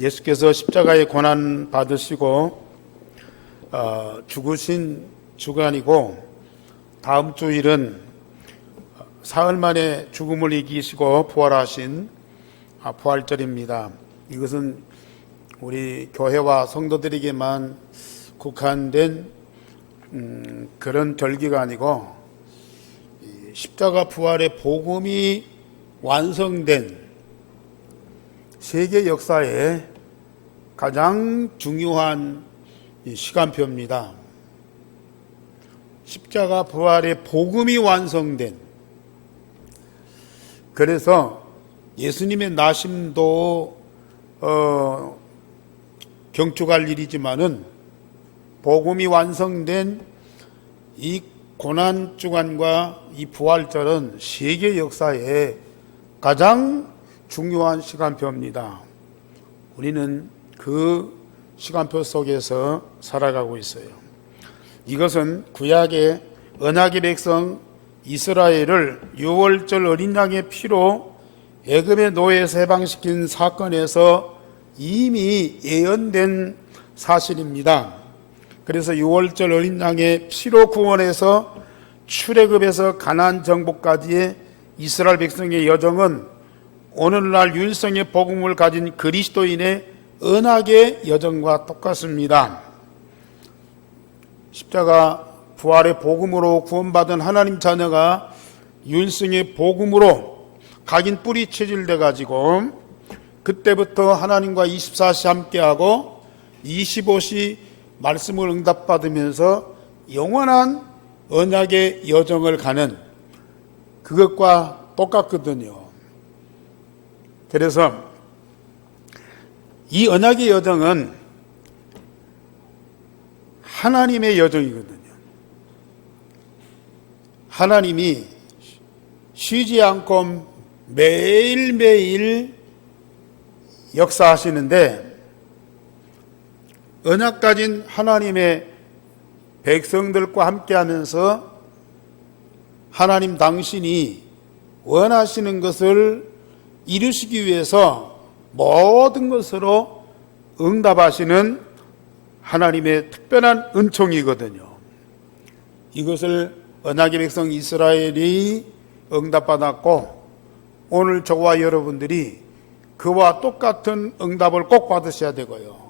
예수께서 십자가의 고난 받으시고 죽으신 주간이고, 다음 주일은 사흘 만에 죽음을 이기시고 부활하신 부활절입니다. 이것은 우리 교회와 성도들에게만 국한된 그런 절기가 아니고, 십자가 부활의 복음이 완성된 세계 역사의 가장 중요한 시간표입니다. 십자가 부활의 복음이 완성된, 그래서 예수님의 나심도 경축할 일이지만은 복음이 완성된 이 고난주간과 이 부활절은 세계 역사의 가장 중요한 시간표입니다. 우리는 그 시간표 속에서 살아가고 있어요. 이것은 구약의 언약의 백성 이스라엘을 유월절 어린 양의 피로 애굽의 노예에서 해방시킨 사건에서 이미 예언된 사실입니다. 그래서 유월절 어린 양의 피로 구원해서 출애굽에서 가나안 정복까지의 이스라엘 백성의 여정은 오늘날 유일성의 복음을 가진 그리스도인의 언약의 여정과 똑같습니다. 십자가 부활의 복음으로 구원받은 하나님 자녀가 유일성의 복음으로 각인 뿌리 체질돼 가지고 그때부터 하나님과 24시 함께하고 25시 말씀을 응답받으면서 영원한 언약의 여정을 가는 그것과 똑같거든요. 그래서 이 언약의 여정은 하나님의 여정이거든요. 하나님이 쉬지 않고 매일매일 역사하시는데, 언약 가진 하나님의 백성들과 함께하면서 하나님 당신이 원하시는 것을 이루시기 위해서 모든 것으로 응답하시는 하나님의 특별한 은총이거든요. 이것을 언약의 백성 이스라엘이 응답받았고, 오늘 저와 여러분들이 그와 똑같은 응답을 꼭 받으셔야 되고요.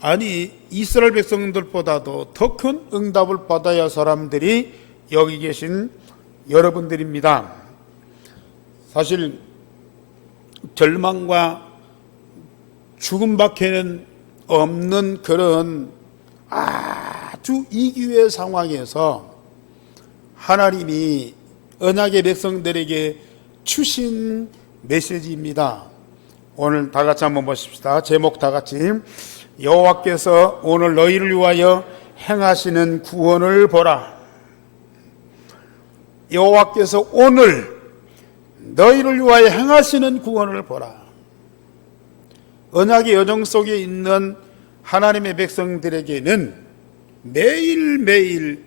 아니, 이스라엘 백성들보다도 더 큰 응답을 받아야 할 사람들이 여기 계신 여러분들입니다. 사실 절망과 죽음밖에는 없는 그런 아주 이기의 상황에서 하나님이 언약의 백성들에게 주신 메시지입니다. 오늘 다 같이 한번 보십시다. 제목 다 같이. 여호와께서 오늘 너희를 위하여 행하시는 구원을 보라. 여호와께서 오늘 너희를 위하여 행하시는 구원을 보라. 언약의 여정 속에 있는 하나님의 백성들에게는 매일매일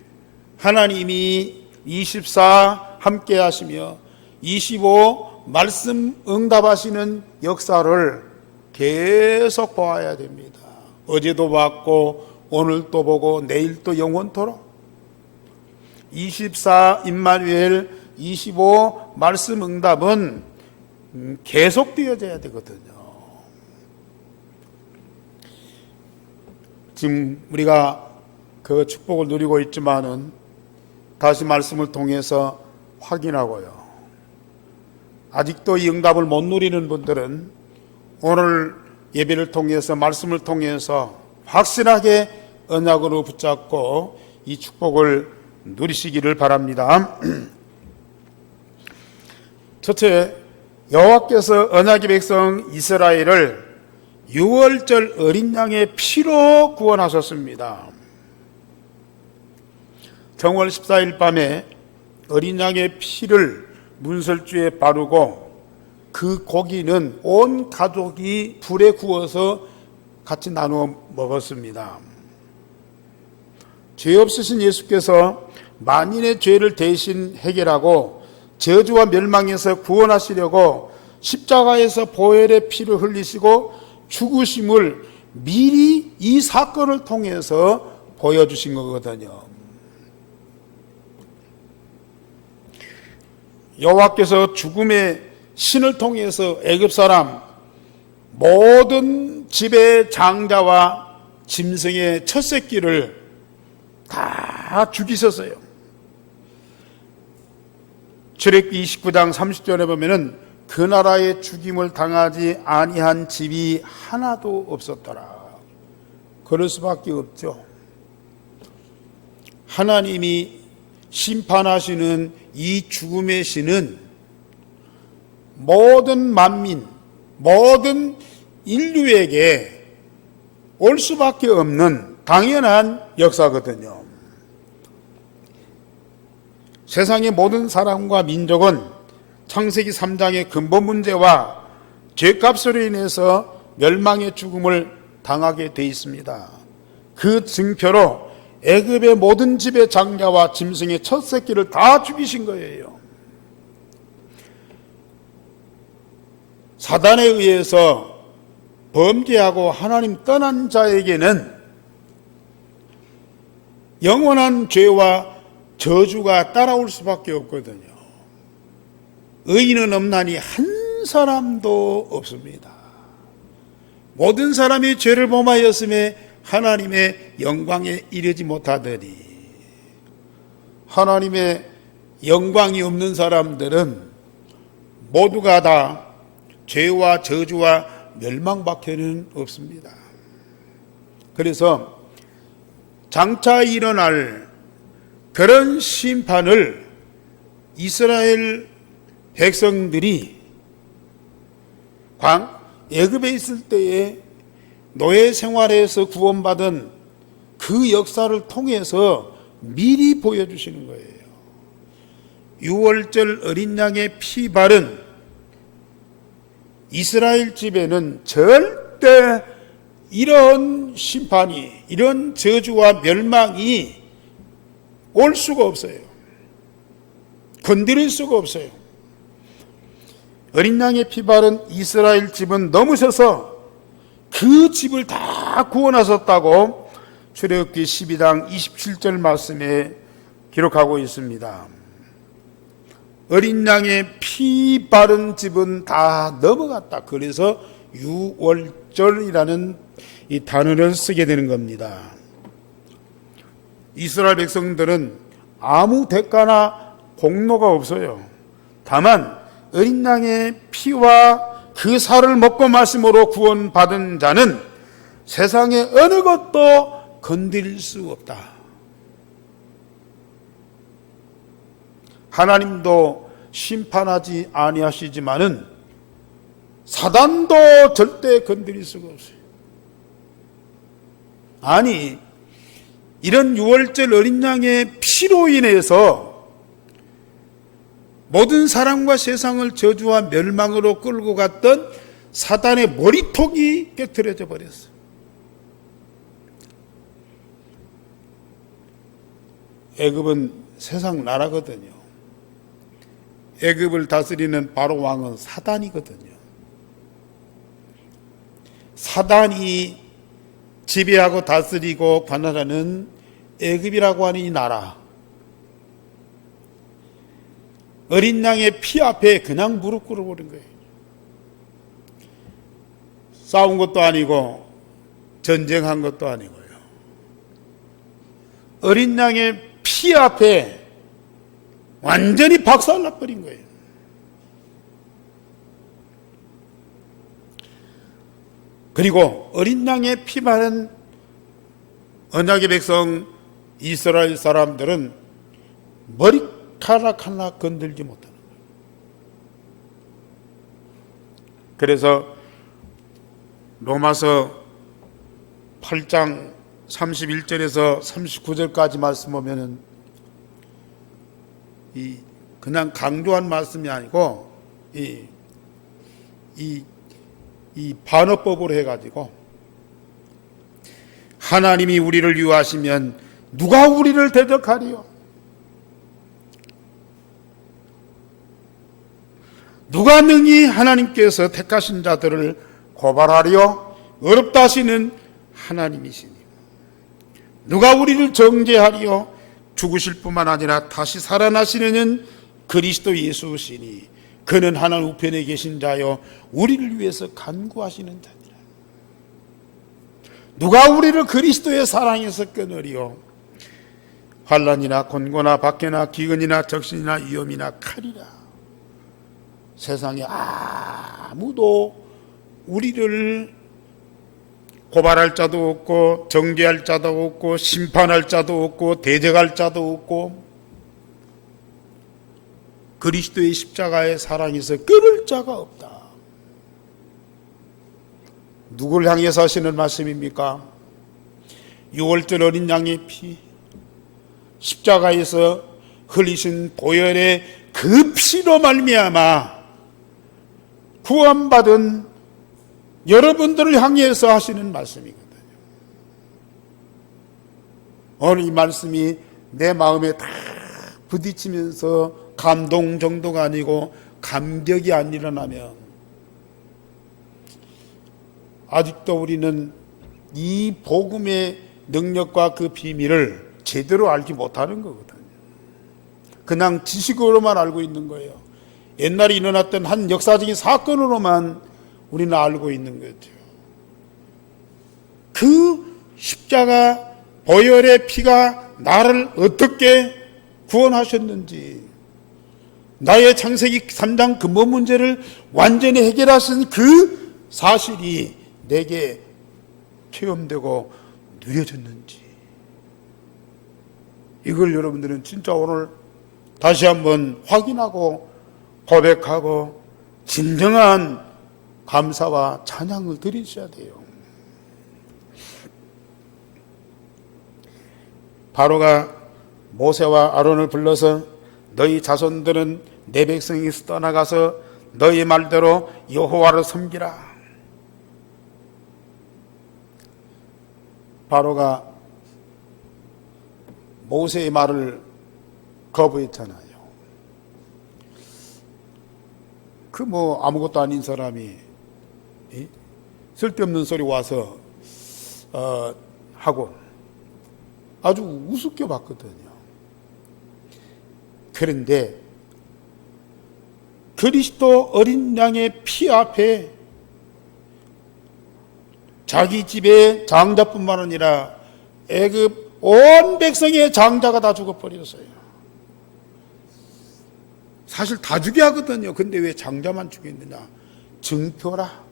하나님이 24 함께 하시며 25 말씀 응답하시는 역사를 계속 보아야 됩니다. 어제도 봤고 오늘도 보고 내일도 영원토록 24 임마누엘 25 말씀 응답은 계속 되어져야 되거든요. 지금 우리가 그 축복을 누리고 있지만은 다시 말씀을 통해서 확인하고요. 아직도 이 응답을 못 누리는 분들은 오늘 예배를 통해서 말씀을 통해서 확실하게 언약으로 붙잡고 이 축복을 누리시기를 바랍니다. 첫째, 여호와께서 언약의 백성 이스라엘을 유월절 어린 양의 피로 구원하셨습니다. 정월 14일 밤에 어린 양의 피를 문설주에 바르고 그 고기는 온 가족이 불에 구워서 같이 나누어 먹었습니다. 죄 없으신 예수께서 만인의 죄를 대신 해결하고 저주와 멸망에서 구원하시려고 십자가에서 보혈의 피를 흘리시고 죽으심을 미리 이 사건을 통해서 보여주신 거거든요. 여호와께서 죽음의 신을 통해서 애굽 사람 모든 집의 장자와 짐승의 첫 새끼를 다 죽이셨어요. 출애굽기 29장 30절에 보면은 그 나라에 죽임을 당하지 아니한 집이 하나도 없었더라. 그럴 수밖에 없죠. 하나님이 심판하시는 이 죽음의 신은 모든 만민, 모든 인류에게 올 수밖에 없는 당연한 역사거든요. 세상의 모든 사람과 민족은 창세기 3장의 근본 문제와 죄값으로 인해서 멸망의 죽음을 당하게 되어 있습니다. 그 증표로 애굽의 모든 집의 장자와 짐승의 첫 새끼를 다 죽이신 거예요. 사단에 의해서 범죄하고 하나님 떠난 자에게는 영원한 죄와 저주가 따라올 수밖에 없거든요. 의인은 없나니 한 사람도 없습니다. 모든 사람이 죄를 범하였음에 하나님의 영광에 이르지 못하더니, 하나님의 영광이 없는 사람들은 모두가 다 죄와 저주와 멸망밖에는 없습니다. 그래서 장차 일어날 그런 심판을 이스라엘 백성들이 애굽에 있을 때에 노예 생활에서 구원받은 그 역사를 통해서 미리 보여주시는 거예요. 유월절 어린 양의 피 바른 이스라엘 집에는 절대 이런 심판이, 이런 저주와 멸망이 올 수가 없어요. 건드릴 수가 없어요. 어린 양의 피 바른 이스라엘 집은 넘으셔서 그 집을 다 구원하셨다고 출애굽기 12장 27절 말씀에 기록하고 있습니다. 어린 양의 피 바른 집은 다 넘어갔다. 그래서 유월절이라는 이 단어를 쓰게 되는 겁니다. 이스라엘 백성들은 아무 대가나 공로가 없어요. 다만 어린 양의 피와 그 살을 먹고 마심으로 구원받은 자는 세상에 어느 것도 건드릴 수 없다. 하나님도 심판하지 아니하시지만은 사단도 절대 건드릴 수가 없어요. 아니, 이런 유월절 어린 양의 피로 인해서 모든 사람과 세상을 저주와 멸망으로 끌고 갔던 사단의 머리통이 깨트려져 버렸어요. 애굽은 세상 나라거든요. 애굽을 다스리는 바로 왕은 사단이거든요. 사단이 지배하고 다스리고 관할하는 애굽이라고 하는 이 나라, 어린 양의 피 앞에 그냥 무릎 꿇어버린 거예요. 싸운 것도 아니고 전쟁한 것도 아니고요. 어린 양의 피 앞에 완전히 박살나버린 거예요. 그리고 어린 양의 피 바른 언약의 백성 이스라엘 사람들은 머리카락 하나 건들지 못하는 거예요. 그래서 로마서 8장 31절에서 39절까지 말씀 보면은 그냥 강조한 말씀이 아니고 이 반어법으로 해가지고 하나님이 우리를 위하시면 누가 우리를 대적하리요? 누가 능히 하나님께서 택하신 자들을 고발하려 어렵다 하시는 하나님이시니 누가 우리를 정죄하리요 죽으실 뿐만 아니라 다시 살아나시는 이는 그리스도 예수시니 그는 하나님 우편에 계신 자여 우리를 위해서 간구하시는 자니라. 누가 우리를 그리스도의 사랑에서 끊으리요 환난이나 곤고나 박해나 기근이나 적신이나 위험이나 칼이라. 세상에 아무도 우리를 고발할 자도 없고 정죄할 자도 없고 심판할 자도 없고 대적할 자도 없고 그리스도의 십자가의 사랑에서 끊을 자가 없다. 누굴 향해서 하시는 말씀입니까? 6월절 어린 양의 피, 십자가에서 흘리신 보혈의 그 피로 말미암아 구원받은 여러분들을 향해서 하시는 말씀이거든요. 오늘 이 말씀이 내 마음에 다 부딪히면서 감동 정도가 아니고 감격이 안 일어나면 아직도 우리는 이 복음의 능력과 그 비밀을 제대로 알지 못하는 거거든요. 그냥 지식으로만 알고 있는 거예요. 옛날에 일어났던 한 역사적인 사건으로만 우리는 알고 있는 거죠. 그 십자가 보혈의 피가 나를 어떻게 구원하셨는지, 나의 창세기 3장 근본 문제를 완전히 해결하신 그 사실이 내게 체험되고 누려졌는지, 이걸 여러분들은 진짜 오늘 다시 한번 확인하고 고백하고 진정한 감사와 찬양을 드리셔야 돼요. 바로가 모세와 아론을 불러서 너희 자손들은 내 백성에서 떠나가서 너희 말대로 여호와를 섬기라. 바로가 모세의 말을 거부했잖아요. 그 아무것도 아닌 사람이 쓸데없는 소리 와서 하고 아주 우습게 봤거든요. 그런데 그리스도 어린 양의 피 앞에 자기 집의 장자뿐만 아니라 애굽 온 백성의 장자가 다 죽어버렸어요. 사실 다 죽여야 하거든요. 근데 왜 장자만 죽였느냐? 증표라.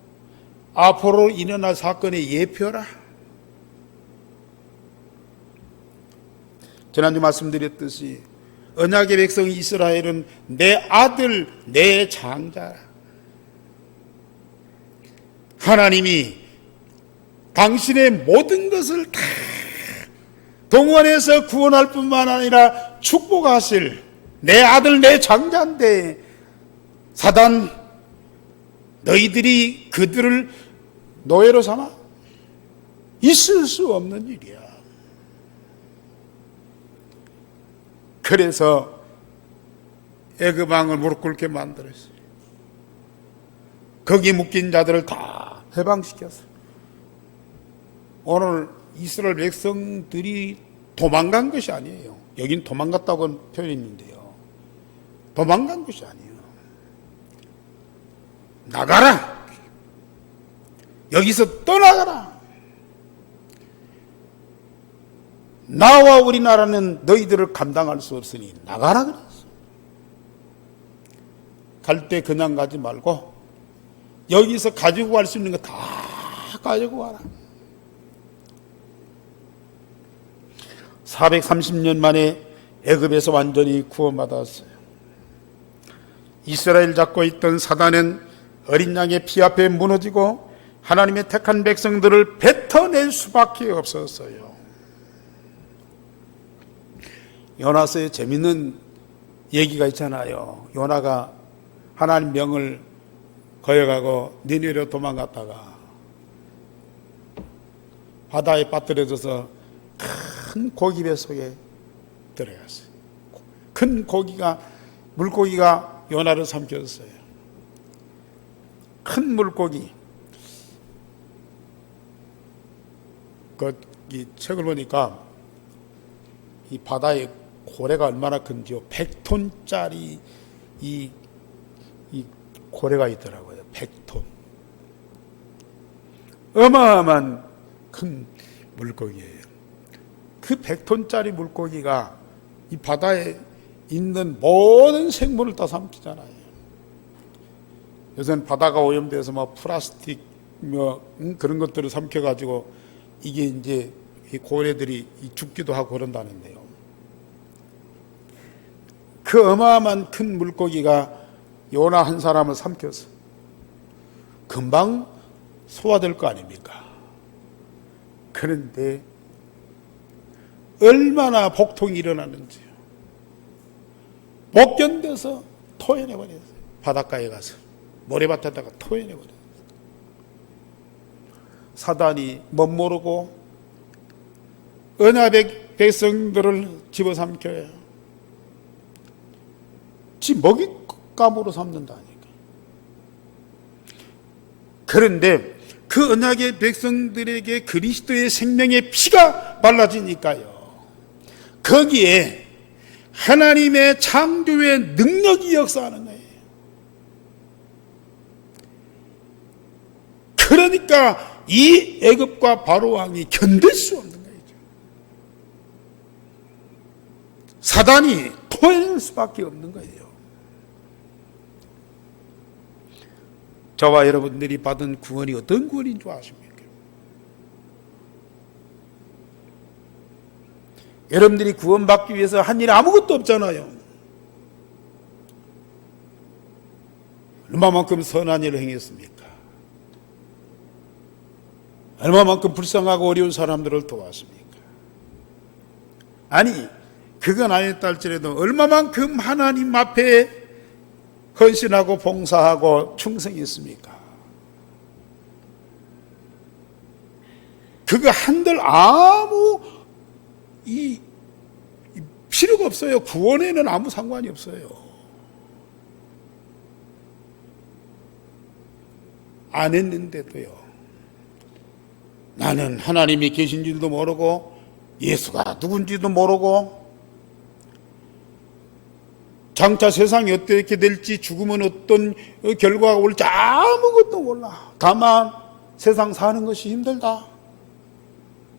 앞으로 일어날 사건의 예표라. 지난주 말씀드렸듯이 언약의 백성 이스라엘은 내 아들, 내 장자라. 하나님이 당신의 모든 것을 다 동원해서 구원할 뿐만 아니라 축복하실 내 아들, 내 장자인데 사단 너희들이 그들을 노예로 삼아? 있을 수 없는 일이야. 그래서 애굽 왕을 무릎 꿇게 만들었어요. 거기 묶인 자들을 다 해방시켰어요. 오늘 이스라엘 백성들이 도망간 것이 아니에요. 여긴 도망갔다고 표현했는데요. 도망간 것이 아니에요. 나가라. 여기서 떠나가라. 나와 우리나라는 너희들을 감당할 수 없으니 나가라 그랬어. 갈 때 그냥 가지 말고 여기서 가지고 갈 수 있는 거 다 가지고 와라. 430년 만에 애굽에서 완전히 구원받았어요. 이스라엘 잡고 있던 사단은 어린 양의 피 앞에 무너지고 하나님의 택한 백성들을 뱉어낼 수밖에 없었어요. 요나서에 재밌는 얘기가 있잖아요. 요나가 하나님 명을 거역하고 니느웨로 도망갔다가 바다에 빠뜨려져서 큰 고기배 속에 들어갔어요. 큰 고기가 물고기가 요나를 삼켰어요. 큰 물고기, 이 책을 보니까 이 바다의 고래가 얼마나 큰지요. 100톤짜리 이 고래가 있더라고요. 100톤. 어마어마한 큰 물고기예요. 그 100톤짜리 물고기가 이 바다에 있는 모든 생물을 다 삼키잖아요. 요새는 바다가 오염돼서 플라스틱 그런 것들을 삼켜가지고 이게 이제 이 고래들이 죽기도 하고 그런다는데요. 그 어마어마한 큰 물고기가 요나 한 사람을 삼켜서 금방 소화될 거 아닙니까? 그런데 얼마나 복통이 일어나는지요. 못 견뎌서 토해내버렸어요. 바닷가에 가서 모래밭에다가 토해내버렸어요. 사단이 멋모르고 언약의 백성들을 집어삼켜요. 지 먹잇감으로 삼는다니까. 그런데 그 언약의 백성들에게 그리스도의 생명의 피가 발라지니까요. 거기에 하나님의 창조의 능력이 역사하는 거예요. 그러니까 이 애굽과 바로 왕이 견딜 수 없는 거예요. 사단이 토해낼 수밖에 없는 거예요. 저와 여러분들이 받은 구원이 어떤 구원인 줄 아십니까? 여러분들이 구원받기 위해서 한 일이 아무것도 없잖아요. 얼마만큼 선한 일을 행했습니까? 얼마만큼 불쌍하고 어려운 사람들을 도왔습니까? 아니, 그건 아니었다 할지라도 얼마만큼 하나님 앞에 헌신하고 봉사하고 충성했습니까? 그거 한들 아무 필요가 없어요. 구원에는 아무 상관이 없어요. 안 했는데도요. 나는 하나님이 계신 줄도 모르고 예수가 누군지도 모르고 장차 세상이 어떻게 될지 죽으면 어떤 결과가 올지 아무것도 몰라. 다만 세상 사는 것이 힘들다.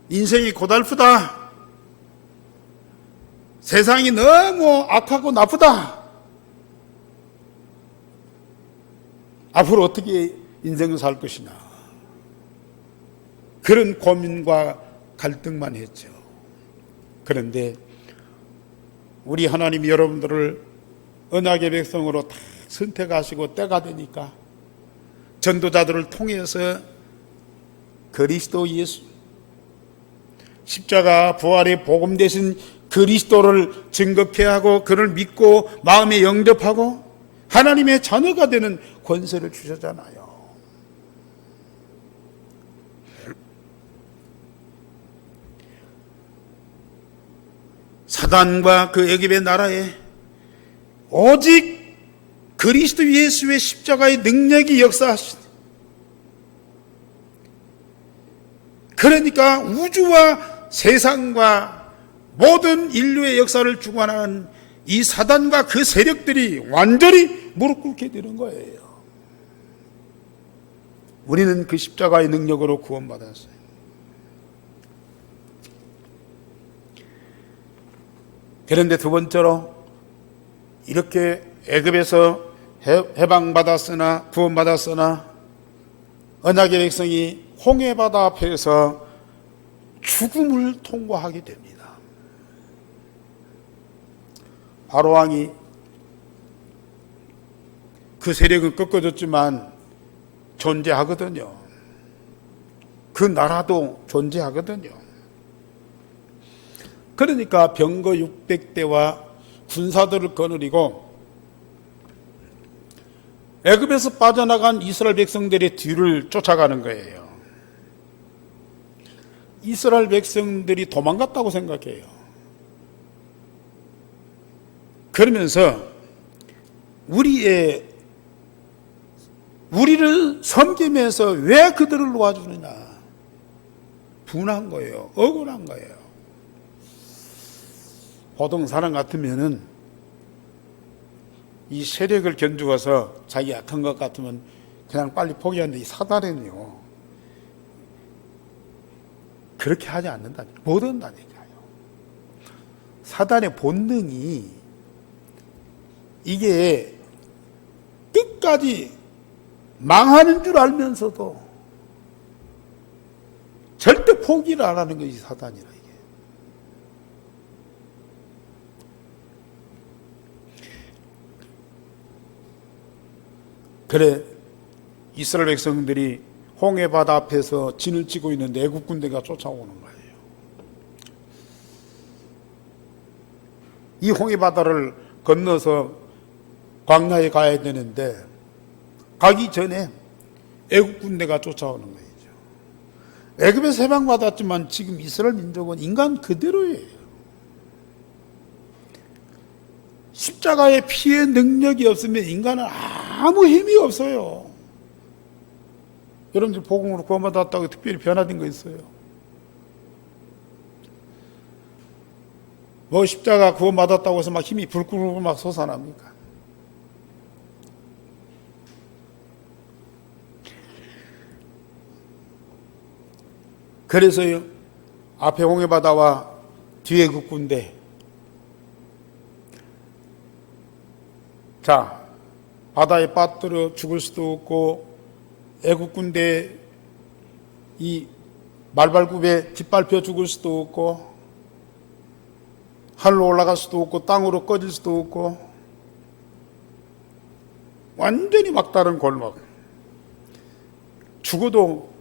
인생이 고달프다. 세상이 너무 악하고 나쁘다. 앞으로 어떻게 인생을 살 것이냐. 그런 고민과 갈등만 했죠. 그런데 우리 하나님이 여러분들을 언약의 백성으로 다 선택하시고 때가 되니까 전도자들을 통해서 그리스도 예수, 십자가 부활의 복음 되신 그리스도를 증거케 하고 그를 믿고 마음에 영접하고 하나님의 자녀가 되는 권세를 주셨잖아요. 사단과 그 애굽의 나라에 오직 그리스도 예수의 십자가의 능력이 역사하시네. 그러니까 우주와 세상과 모든 인류의 역사를 주관하는 이 사단과 그 세력들이 완전히 무릎 꿇게 되는 거예요. 우리는 그 십자가의 능력으로 구원받았어요. 그런데 두 번째로 이렇게 애굽에서 해방받았으나 구원받았으나 언약의 백성이 홍해바다 앞에서 죽음을 통과하게 됩니다. 바로왕이 그 세력은 꺾어졌지만 존재하거든요. 그 나라도 존재하거든요. 그러니까 병거 600대와 군사들을 거느리고 애굽에서 빠져나간 이스라엘 백성들의 뒤를 쫓아가는 거예요. 이스라엘 백성들이 도망갔다고 생각해요. 그러면서 우리의 우리를 섬기면서 왜 그들을 놓아주느냐? 분한 거예요. 억울한 거예요. 보통 사람 같으면은 이 세력을 견주어서 자기 약한 것 같으면 그냥 빨리 포기하는데, 이 사단은요 그렇게 하지 않는다니까요. 못 한다니까요. 사단의 본능이 이게 끝까지 망하는 줄 알면서도 절대 포기를 안 하는 것이 사단이라. 이게 그래, 이스라엘 백성들이 홍해바다 앞에서 진을 치고 있는 애국 군대가 쫓아오는 거예요. 이 홍해바다를 건너서 광야에 가야 되는데 가기 전에 애국 군대가 쫓아오는 거예요. 애굽에서 해방받았지만 지금 이스라엘 민족은 인간 그대로예요. 십자가의 피의 능력이 없으면 인간은 아무 힘이 없어요. 여러분들 복음으로 구원받았다고 특별히 변화된 거 있어요? 뭐 십자가 구원받았다고 해서 막 힘이 불끈불끈 막 솟아납니까? 그래서요, 앞에 홍해바다와 뒤에 그 군대. 자, 바다에 빠뜨려 죽을 수도 없고, 애국 군대 이 말발굽에 짓밟혀 죽을 수도 없고, 하늘로 올라갈 수도 없고, 땅으로 꺼질 수도 없고, 완전히 막다른 골목. 죽어도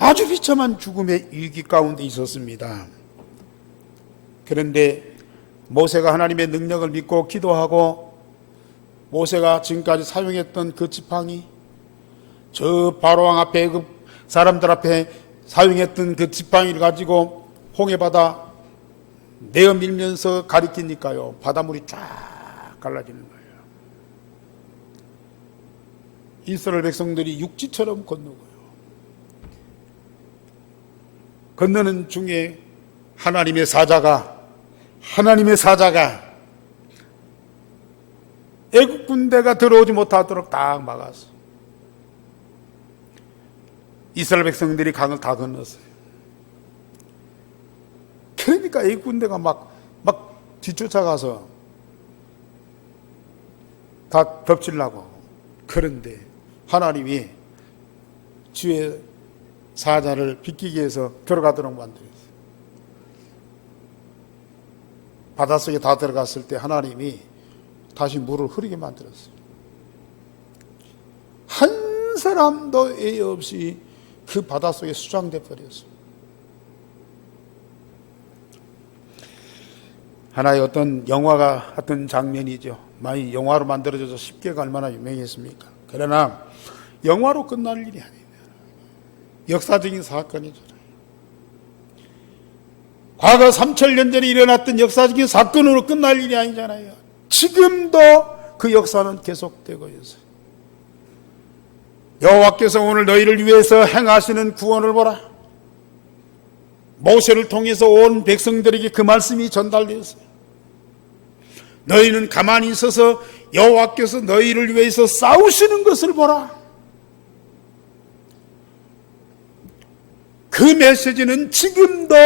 아주 비참한 죽음의 위기 가운데 있었습니다. 그런데 모세가 하나님의 능력을 믿고 기도하고, 모세가 지금까지 사용했던 그 지팡이, 저 바로왕 앞에 애굽 사람들 앞에 사용했던 그 지팡이를 가지고 홍해바다 내어 밀면서 가리키니까요, 바닷물이 쫙 갈라지는 거예요. 이스라엘 백성들이 육지처럼 건너고요. 건너는 중에 하나님의 사자가 애국 군대가 들어오지 못하도록 딱 막았어. 이스라엘 백성들이 강을 다 건넜어요. 그러니까 애국 군대가 막 뒤쫓아가서 다 덮치려고. 그런데 하나님이 주의 사자를 비키기 위해서 들어가도록 만들었어요. 바닷속에 다 들어갔을 때 하나님이 다시 물을 흐르게 만들었어요. 한 사람도 애 없이 그 바닷속에 수장돼 버렸어요. 하나의 어떤 영화가 같은 장면이죠. 많이 영화로 만들어져서 10개가 얼마나 유명했습니까? 그러나 영화로 끝날 일이 아니에요. 역사적인 사건이잖아요. 과거 3000년 전에 일어났던 역사적인 사건으로 끝날 일이 아니잖아요. 지금도 그 역사는 계속되고 있어요. 여호와께서 오늘 너희를 위해서 행하시는 구원을 보라. 모세를 통해서 온 백성들에게 그 말씀이 전달되었어요. 너희는 가만히 있어서 여호와께서 너희를 위해서 싸우시는 것을 보라. 그 메시지는 지금도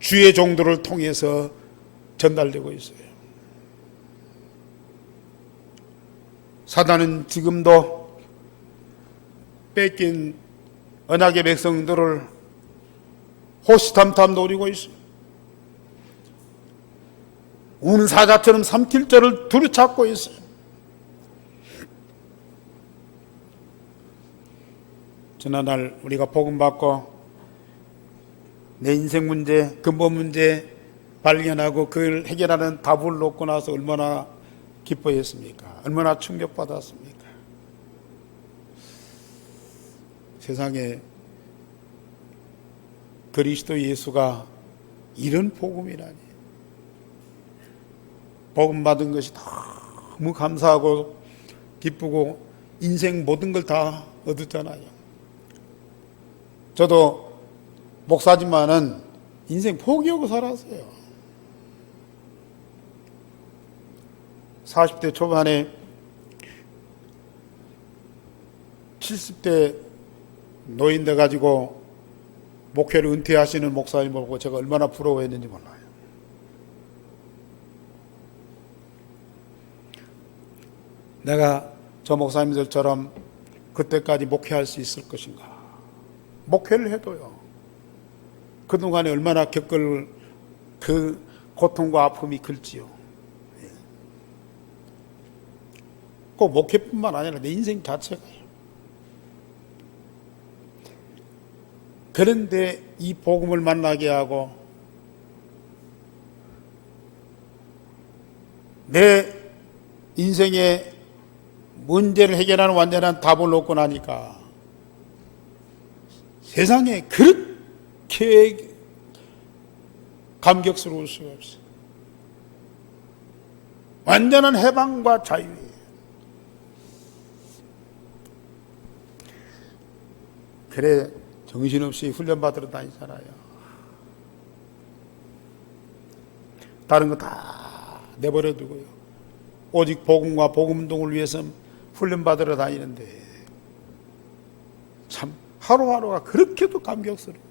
주의 종들을 통해서 전달되고 있어요. 사단은 지금도 뺏긴 언약의 백성들을 호시탐탐 노리고 있어요. 우는 사자처럼 삼킬 자를 두루찾고 있어요. 지난날 우리가 복음 받고 내 인생 문제, 근본 문제 발견하고 그걸 해결하는 답을 놓고 나서 얼마나 기뻐했습니까? 얼마나 충격받았습니까? 세상에 그리스도 예수가 이런 복음이라니. 복음 받은 것이 너무 감사하고 기쁘고 인생 모든 걸 다 얻었잖아요. 저도 목사지만은 인생 포기하고 살았어요. 40대 초반에 70대 노인 돼 가지고 목회를 은퇴하시는 목사님 보고 제가 얼마나 부러워했는지 몰라요. 내가 저 목사님들처럼 그때까지 목회할 수 있을 것인가? 목회를 해도요, 그동안에 얼마나 겪을 그 고통과 아픔이 클지요. 꼭 목회뿐만 아니라 내 인생 자체가요. 그런데 이 복음을 만나게 하고 내 인생의 문제를 해결하는 완전한 답을 얻고 나니까 세상에 그렇게 감격스러울 수가 없어요. 완전한 해방과 자유예요. 그래 정신없이 훈련받으러 다니잖아요. 다른 거 다 내버려 두고요. 오직 복음과 복음운동을 위해서 훈련받으러 다니는데 참 하루하루가 그렇게도 감격스러워요.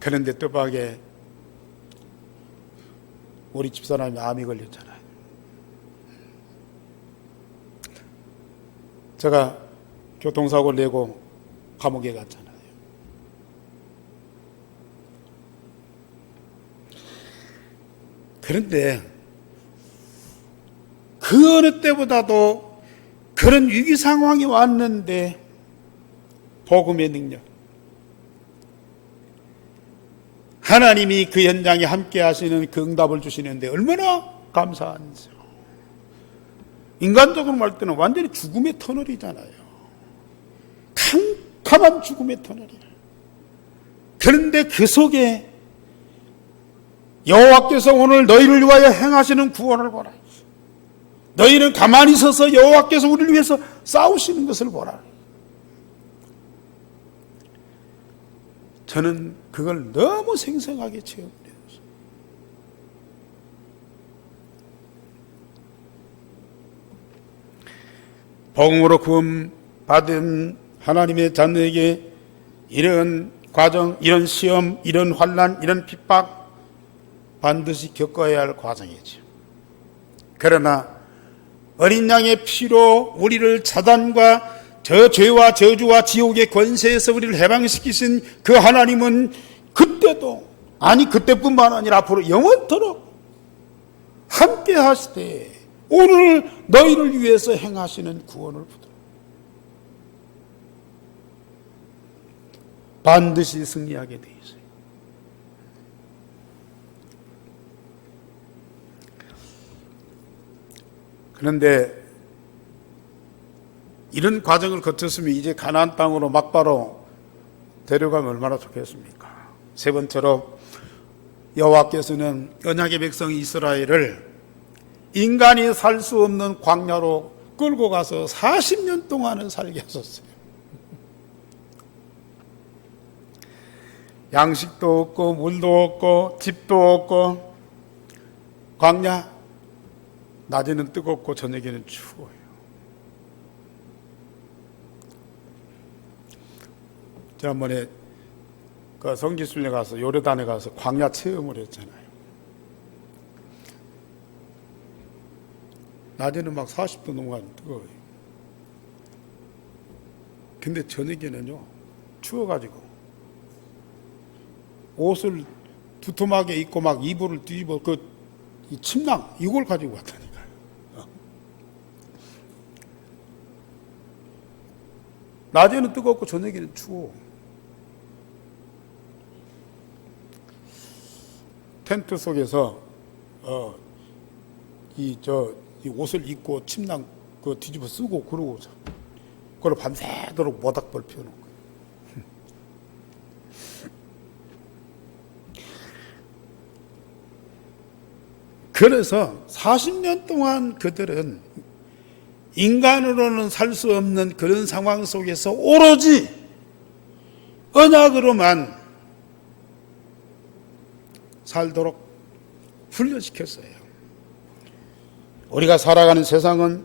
그런데 뜻밖에 우리 집사람이 암이 걸렸잖아요. 제가 교통사고를 내고 감옥에 갔잖아요. 그런데 그 어느 때보다도 그런 위기 상황이 왔는데 복음의 능력, 하나님이 그 현장에 함께 하시는 그 응답을 주시는데 얼마나 감사한지요. 인간적으로 말 때는 완전히 죽음의 터널이잖아요. 캄캄한 죽음의 터널이에요. 그런데 그 속에 여호와께서 오늘 너희를 위하여 행하시는 구원을 보라. 너희는 가만히 서서 여호와께서 우리를 위해서 싸우시는 것을 보라. 저는 그걸 너무 생생하게 체험했어요. 복음으로 구원 받은 하나님의 자녀에게 이런 과정, 이런 시험, 이런 환난, 이런 핍박 반드시 겪어야 할 과정이죠. 그러나 어린 양의 피로 우리를 사단과 저 죄와 저주와 지옥의 권세에서 우리를 해방시키신 그 하나님은 그때도, 아니 그때뿐만 아니라 앞으로 영원토록 함께 하시되 오늘 너희를 위해서 행하시는 구원을 붙들어 반드시 승리하게 되어 있어요. 그런데 이런 과정을 거쳤으면 이제 가나안 땅으로 막바로 데려가면 얼마나 좋겠습니까? 세 번째로 여호와께서는 언약의 백성 이스라엘을 인간이 살 수 없는 광야로 끌고 가서 40년 동안은 살게 하셨어요. 양식도 없고 물도 없고 집도 없고 광야, 낮에는 뜨겁고 저녁에는 추워요. 지난번에 그 성지순례 가서 요르단에 가서 광야 체험을 했잖아요. 낮에는 막 40도 넘어가면 뜨거워요. 근데 저녁에는요 추워가지고 옷을 두툼하게 입고 막 이불을 뒤집어 이 침낭 이걸 가지고 왔다니까요. 낮에는 뜨겁고 저녁에는 추워. 텐트 속에서 이 옷을 입고 침낭 뒤집어 쓰고 그러고 그걸 밤새도록 모닥불 피워놓은 거예요. 그래서 40년 동안 그들은 인간으로는 살 수 없는 그런 상황 속에서 오로지 언약으로만 살도록 훈련시켰어요. 우리가 살아가는 세상은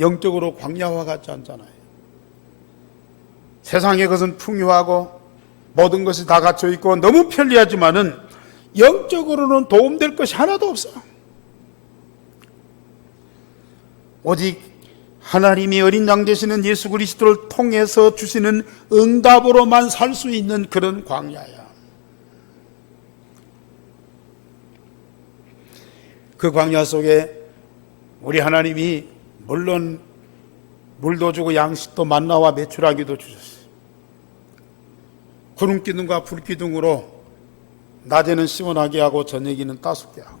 영적으로 광야와 같지 않잖아요. 세상의 것은 풍요하고 모든 것이 다 갖춰 있고 너무 편리하지만은 영적으로는 도움될 것이 하나도 없어. 오직 하나님이 어린 양 되시는 예수 그리스도를 통해서 주시는 응답으로만 살 수 있는 그런 광야야. 그 광야 속에 우리 하나님이 물론 물도 주고 양식도 만나와 메추라기도 주셨어요. 구름 기둥과 불 기둥으로 낮에는 시원하게 하고 저녁에는 따숩게 하고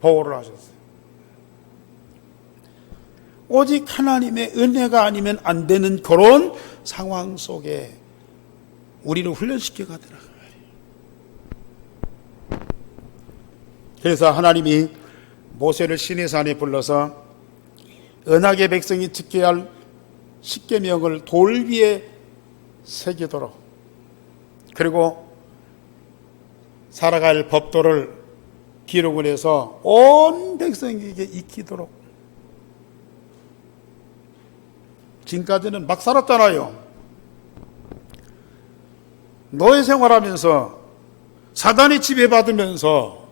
보호를 하셨어요. 오직 하나님의 은혜가 아니면 안 되는 그런 상황 속에 우리를 훈련시켜 가더라고요. 그래서 하나님이 모세를 시내산에 불러서 언약의 백성이 지켜야 할 십계명을 돌 위에 새기도록, 그리고 살아갈 법도를 기록을 해서 온 백성에게 익히도록. 지금까지는 막 살았잖아요. 노예 생활하면서 사단의 지배받으면서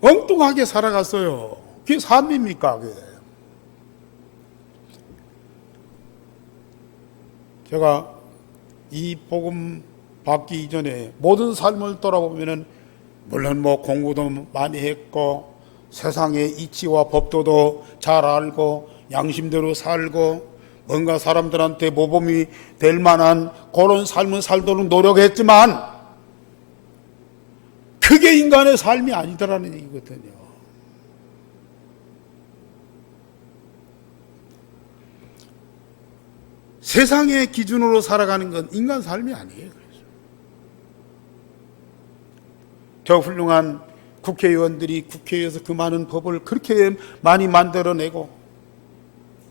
엉뚱하게 살아갔어요. 그게 삶입니까? 그게. 제가 이 복음 받기 이전에 모든 삶을 돌아보면은 물론 뭐 공부도 많이 했고 세상의 이치와 법도도 잘 알고 양심대로 살고 뭔가 사람들한테 모범이 될 만한 그런 삶을 살도록 노력했지만 그게 인간의 삶이 아니더라는 얘기거든요. 세상의 기준으로 살아가는 건 인간 삶이 아니에요. 저 훌륭한 국회의원들이 국회에서 그 많은 법을 그렇게 많이 만들어내고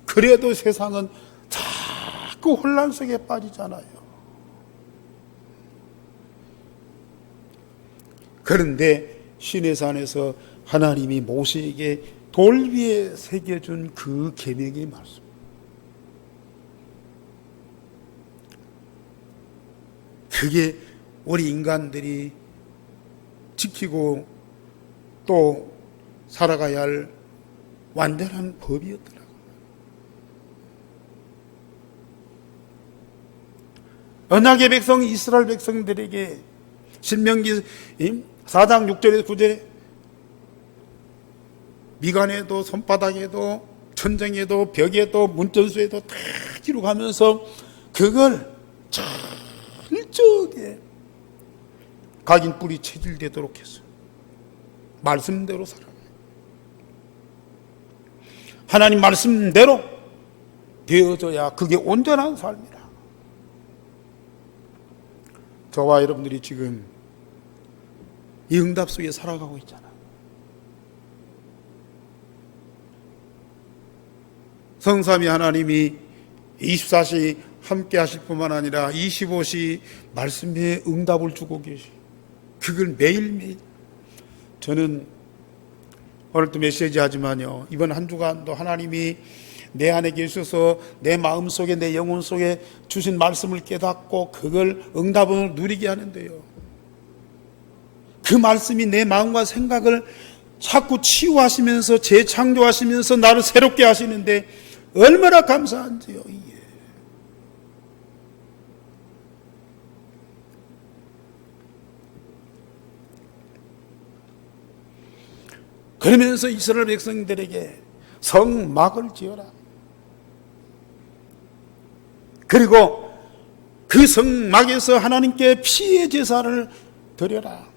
그래도 세상은 자꾸 혼란 속에 빠지잖아요. 그런데 시내산에서 하나님이 모세에게 돌 위에 새겨준 그 계명의 말씀, 그게 우리 인간들이 지키고 또 살아가야 할 완전한 법이었더라고요. 언약의 백성 이스라엘 백성들에게 신명기 4장 6절에서 9절에 미간에도 손바닥에도 천정에도 벽에도 문전수에도 다 기록하면서 그걸 철저하게 각인 뿌리 체질되도록 했어요. 말씀대로 살아가요. 하나님 말씀대로 되어져야 그게 온전한 삶이라. 저와 여러분들이 지금 이 응답 속에 살아가고 있잖아요. 성삼위 하나님이 24시 함께 하실 뿐만 아니라 25시 말씀에 응답을 주고 계시. 그걸 매일매일. 저는 오늘도 메시지 하지만요, 이번 한 주간도 하나님이 내 안에 계셔서 내 마음 속에 내 영혼 속에 주신 말씀을 깨닫고 그걸 응답을 누리게 하는데요, 그 말씀이 내 마음과 생각을 자꾸 치유하시면서 재창조하시면서 나를 새롭게 하시는데 얼마나 감사한지요. 이게 그러면서 이스라엘 백성들에게 성막을 지어라. 그리고 그 성막에서 하나님께 피의 제사를 드려라.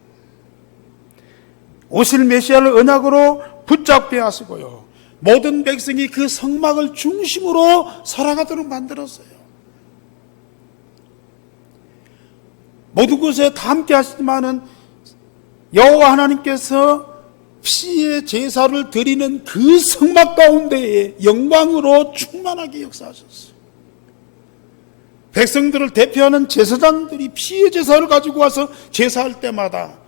오실 메시아를 언약으로 붙잡게 하시고요, 모든 백성이 그 성막을 중심으로 살아가도록 만들었어요. 모든 곳에 다 함께 하시지만은 여호와 하나님께서 피의 제사를 드리는 그 성막 가운데에 영광으로 충만하게 역사하셨어요. 백성들을 대표하는 제사장들이 피의 제사를 가지고 와서 제사할 때마다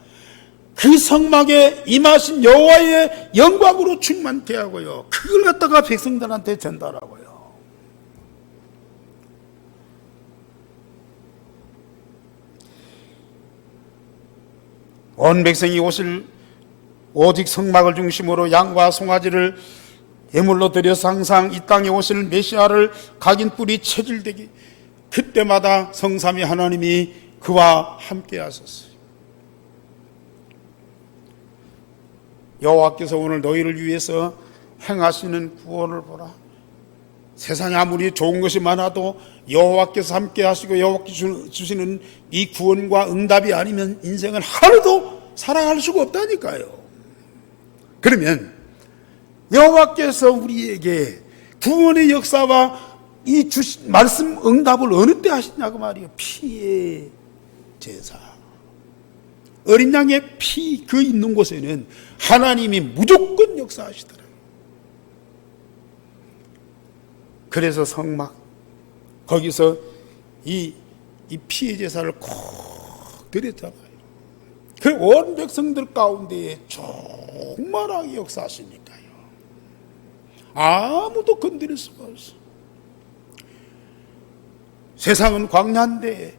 그 성막에 임하신 여호와의 영광으로 충만케 하고요, 그걸 갖다가 백성들한테 전달하고요. 온 백성이 오실 오직 성막을 중심으로 양과 송아지를 예물로 드려서 항상 이 땅에 오실 메시아를 각인 뿔이 체질되기, 그때마다 성삼위 하나님이 그와 함께 하셨어요. 여호와께서 오늘 너희를 위해서 행하시는 구원을 보라. 세상에 아무리 좋은 것이 많아도 여호와께서 함께 하시고 여호와께서 주시는 이 구원과 응답이 아니면 인생은 하루도 살아갈 수가 없다니까요. 그러면 여호와께서 우리에게 구원의 역사와 이 주신 말씀 응답을 어느 때 하시냐고 말이에요. 피의 제사, 어린 양의 피 그 있는 곳에는 하나님이 무조건 역사하시더라고요. 그래서 성막 거기서 이 피의 제사를 꼭 드렸잖아요. 그 온 백성들 가운데에 충만하게 역사하시니까요. 아무도 건드릴 수가 없어. 세상은 광야인데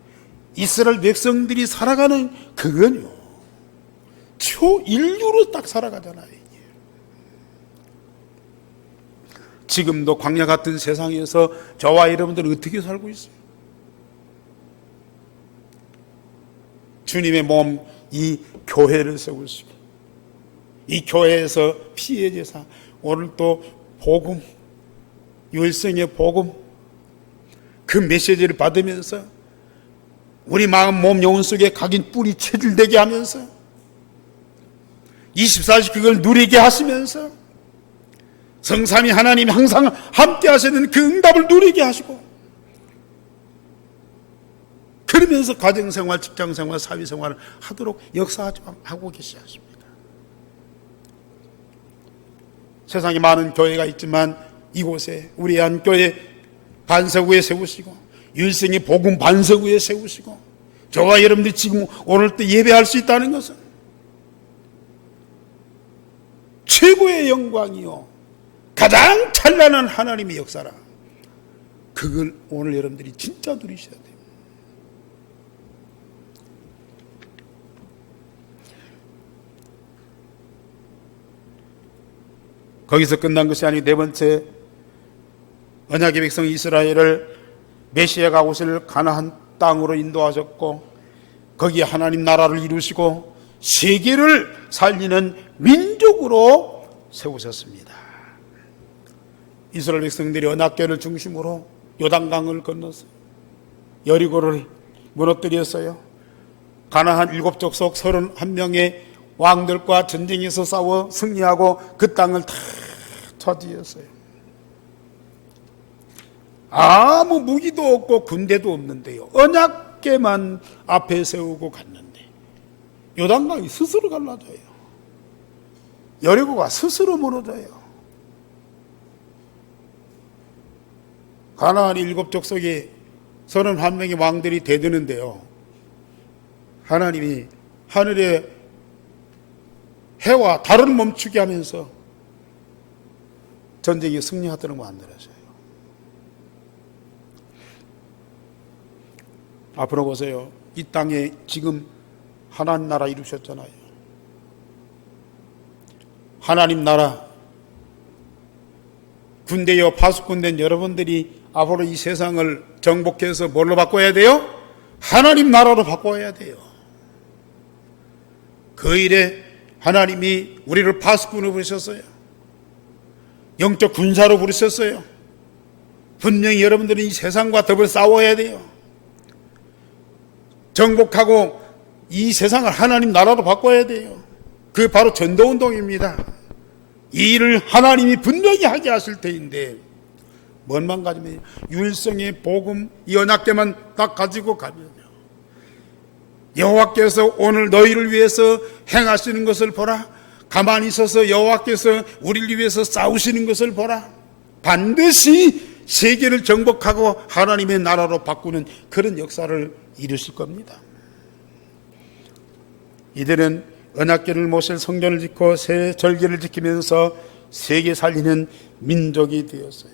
이스라엘 백성들이 살아가는 그건요, 초인류로 딱 살아가잖아요. 이게. 지금도 광야 같은 세상에서 저와 여러분들은 어떻게 살고 있어요? 주님의 몸, 이 교회를 세우시고 이 교회에서 피의 제사, 오늘 또 복음, 열성의 복음, 그 메시지를 받으면서 우리 마음, 몸, 영혼 속에 각인 뿔이 체질되게 하면서 24시 그걸 누리게 하시면서 성삼위 하나님이 항상 함께 하시는 그 응답을 누리게 하시고, 그러면서 가정생활, 직장생활, 사회생활을 하도록 역사하고 계시습니다. 세상에 많은 교회가 있지만 이곳에 우리 안교회 반석위에 세우시고 일생의 복음 반석위에 세우시고 저와 여러분들이 지금 오늘 또 예배할 수 있다는 것은 최고의 영광이요, 가장 찬란한 하나님의 역사라. 그걸 오늘 여러분들이 진짜 누리셔야 돼요. 거기서 끝난 것이 아니고 네 번째, 언약의 백성 이스라엘을 메시아가 오실 가나안 땅으로 인도하셨고 거기에 하나님 나라를 이루시고 세계를 살리는 민족으로 세우셨습니다. 이스라엘 백성들이 언약궤를 중심으로 요단강을 건너서 여리고를 무너뜨렸어요. 가나안 7족속 31명의 왕들과 전쟁에서 싸워 승리하고 그 땅을 다 차지했어요. 아무 무기도 없고 군대도 없는데요, 언약궤만 앞에 세우고 갔는데 요단강이 스스로 갈라져요. 여리고가 스스로 무너져요. 가나안 7족속에 31명의 왕들이 대드는데요, 하나님이 하늘의 해와 달을 멈추게 하면서 전쟁에 승리하도록 만들어져요. 앞으로 보세요. 이 땅에 지금 하나님 나라 이루셨잖아요. 하나님 나라, 군대여 파수꾼된 여러분들이 앞으로 이 세상을 정복해서 뭘로 바꿔야 돼요? 하나님 나라로 바꿔야 돼요. 그 일에 하나님이 우리를 파수꾼으로 부르셨어요. 영적 군사로 부르셨어요. 분명히 여러분들은 이 세상과 더불어 싸워야 돼요. 정복하고 이 세상을 하나님 나라로 바꿔야 돼요. 그게 바로 전도운동입니다. 이 일을 하나님이 분명히 하게 하실 때인데 뭔만 가지면 유일성의 복음, 이 언약궤만 딱 가지고 가면요, 여호와께서 오늘 너희를 위해서 행하시는 것을 보라. 가만히 있어서 여호와께서 우리를 위해서 싸우시는 것을 보라. 반드시 세계를 정복하고 하나님의 나라로 바꾸는 그런 역사를 이루실 겁니다. 이들은 언약궤를 모실 성전을 짓고 새 절기를 지키면서 세계 살리는 민족이 되었어요.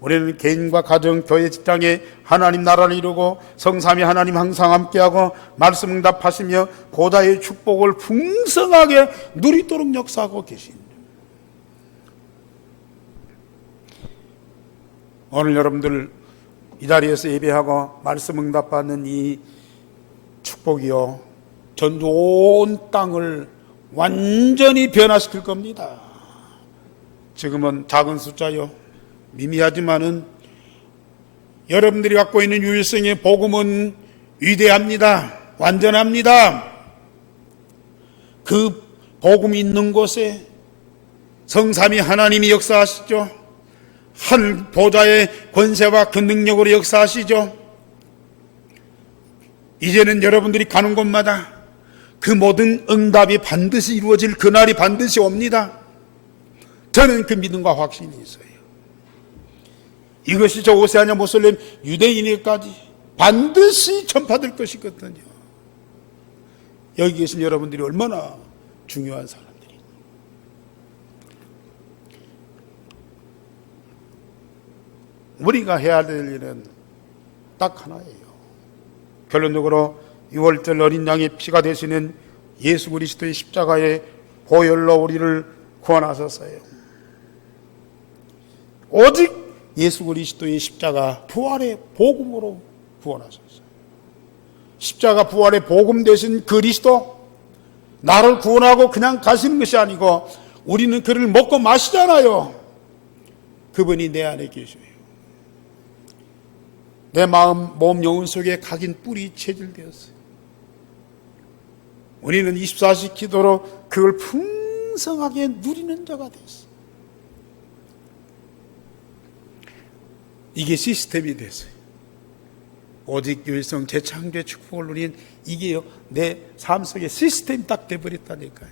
우리는 개인과 가정, 교회, 직장에 하나님 나라를 이루고 성삼위 하나님 항상 함께하고 말씀 응답하시며 보좌의 축복을 풍성하게 누리도록 역사하고 계십니다. 오늘 여러분들 이 자리에서 예배하고 말씀 응답받는 이 축복이요, 전 온 땅을 완전히 변화시킬 겁니다. 지금은 작은 숫자요, 미미하지만은 여러분들이 갖고 있는 유일성의 복음은 위대합니다. 완전합니다. 그 복음이 있는 곳에 성삼위 하나님이 역사하시죠. 한 보좌의 권세와 그 능력으로 역사하시죠. 이제는 여러분들이 가는 곳마다 그 모든 응답이 반드시 이루어질 그날이 반드시 옵니다. 저는 그 믿음과 확신이 있어요. 이것이 저 오세아냐 모슬렘 유대인에까지 반드시 전파될 것이거든요. 여기 계신 여러분들이 얼마나 중요한 사람들이. 우리가 해야 될 일은 딱 하나예요. 결론적으로 6월절 어린 양의 피가 되시는 예수 그리스도의 십자가의 보혈로 우리를 구원하셨어요. 오직 예수 그리스도의 십자가 부활의 복음으로 구원하셨어요. 십자가 부활의 복음 되신 그리스도, 나를 구원하고 그냥 가시는 것이 아니고 우리는 그를 먹고 마시잖아요. 그분이 내 안에 계셔요. 내 마음, 몸, 영혼 속에 각인 뿔이 체질되었어요. 우리는 24시 기도로 그걸 풍성하게 누리는 자가 됐어요. 이게 시스템이 됐어요. 오직 유일성 재창조의 축복을 누린 이게요, 내 삶 속에 시스템이 딱 돼버렸다니까요.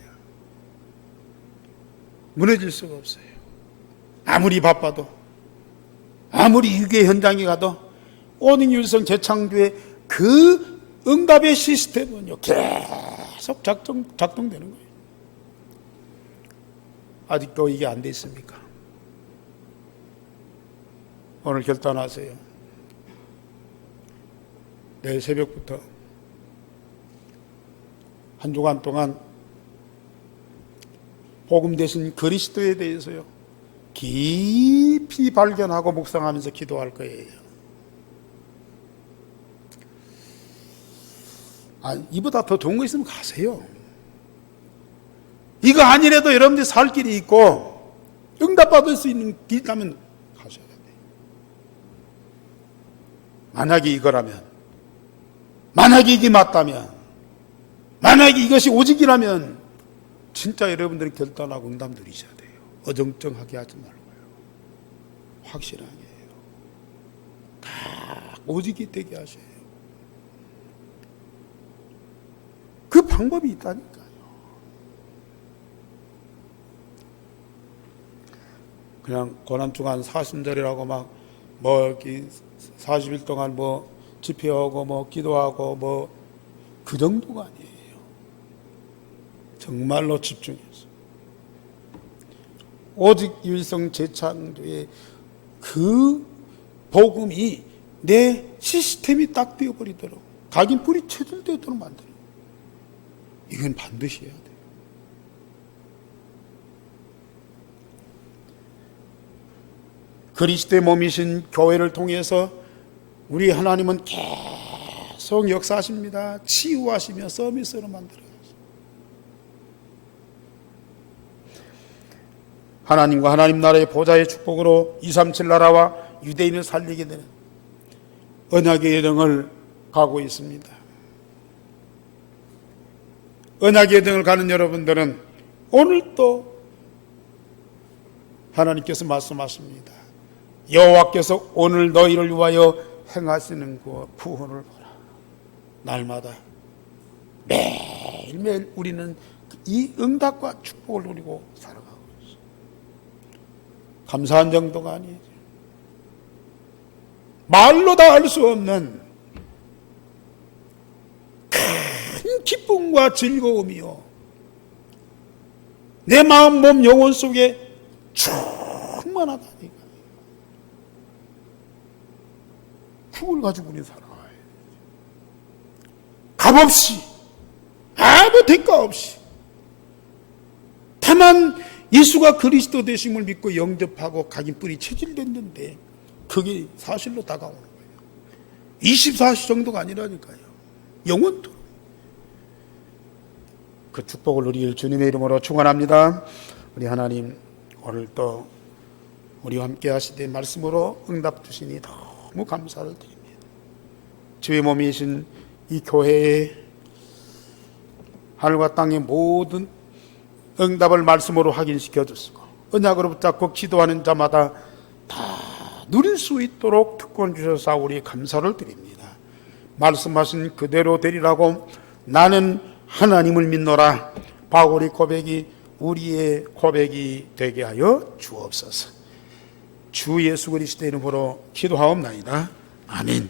무너질 수가 없어요. 아무리 바빠도, 아무리 위기의 현장에 가도 오직 유일성 재창조의 그 응답의 시스템은요, 계속 작동되는 거예요. 아직도 이게 안 돼 있습니까? 오늘 결단하세요. 내일 새벽부터 한 주간 동안 복음 대신 그리스도에 대해서요, 깊이 발견하고 묵상하면서 기도할 거예요. 이보다 더 좋은 거 있으면 가세요. 이거 아니라도 여러분들이 살 길이 있고 응답받을 수 있는 길이 있다면 가셔야 돼요. 만약에 이거라면, 만약에 이게 맞다면, 만약에 이것이 오직이라면 진짜 여러분들이 결단하고 응답 누리셔야 돼요. 어정쩡하게 하지 말고요. 확실하게 해요. 다 오직이 되게 하셔요. 그 방법이 있다니까요. 그냥 고난주간 사순절이라고 막 이렇게 40일 동안 집회하고 기도하고 그 정도가 아니에요. 정말로 집중해서 오직 유일성 재창조의 그 복음이 내 시스템이 딱 되어버리도록, 각인 뿔이 체질되도록 만들어요. 이건 반드시 해야 돼요. 그리스도의 몸이신 교회를 통해서 우리 하나님은 계속 역사하십니다. 치유하시며 서비스로 만들어요. 하나님과 하나님 나라의 보좌의 축복으로 237 나라와 유대인을 살리게 되는 언약의 여정을 가고 있습니다. 언약의 여정을 가는 여러분들은 오늘 또 하나님께서 말씀하십니다. 여호와께서 오늘 너희를 위하여 행하시는 그 구원을 보라. 날마다 매일매일 우리는 이 응답과 축복을 누리고 살아가고 있어요. 감사한 정도가 아니에요. 말로 다 알 수 없는 큰 기쁨과 즐거움이요, 내 마음, 몸, 영혼 속에 충만하다니까. 그걸 가지고 우리 살아가요. 값없이, 아무 대가 없이, 다만 예수가 그리스도 되심을 믿고 영접하고 각인뿔이 체질됐는데 그게 사실로 다가오는 거예요. 24시 정도가 아니라니까요. 영원토록. 그 축복을 누릴 주님의 이름으로 축원합니다. 우리 하나님, 오늘 또 우리와 함께 하시되 말씀으로 응답 주시니 너무 감사를 드립니다. 주의 몸이신 이 교회에 하늘과 땅의 모든 응답을 말씀으로 확인시켜 주시고 언약으로 붙잡고 기도하는 자마다 다 누릴 수 있도록 특권 주셔서 우리 감사를 드립니다. 말씀하신 그대로 되리라고 나는 하나님을 믿노라. 바울의 고백이 우리의 고백이 되게 하여 주옵소서. 주 예수 그리스도의 이름으로 기도하옵나이다. 아멘.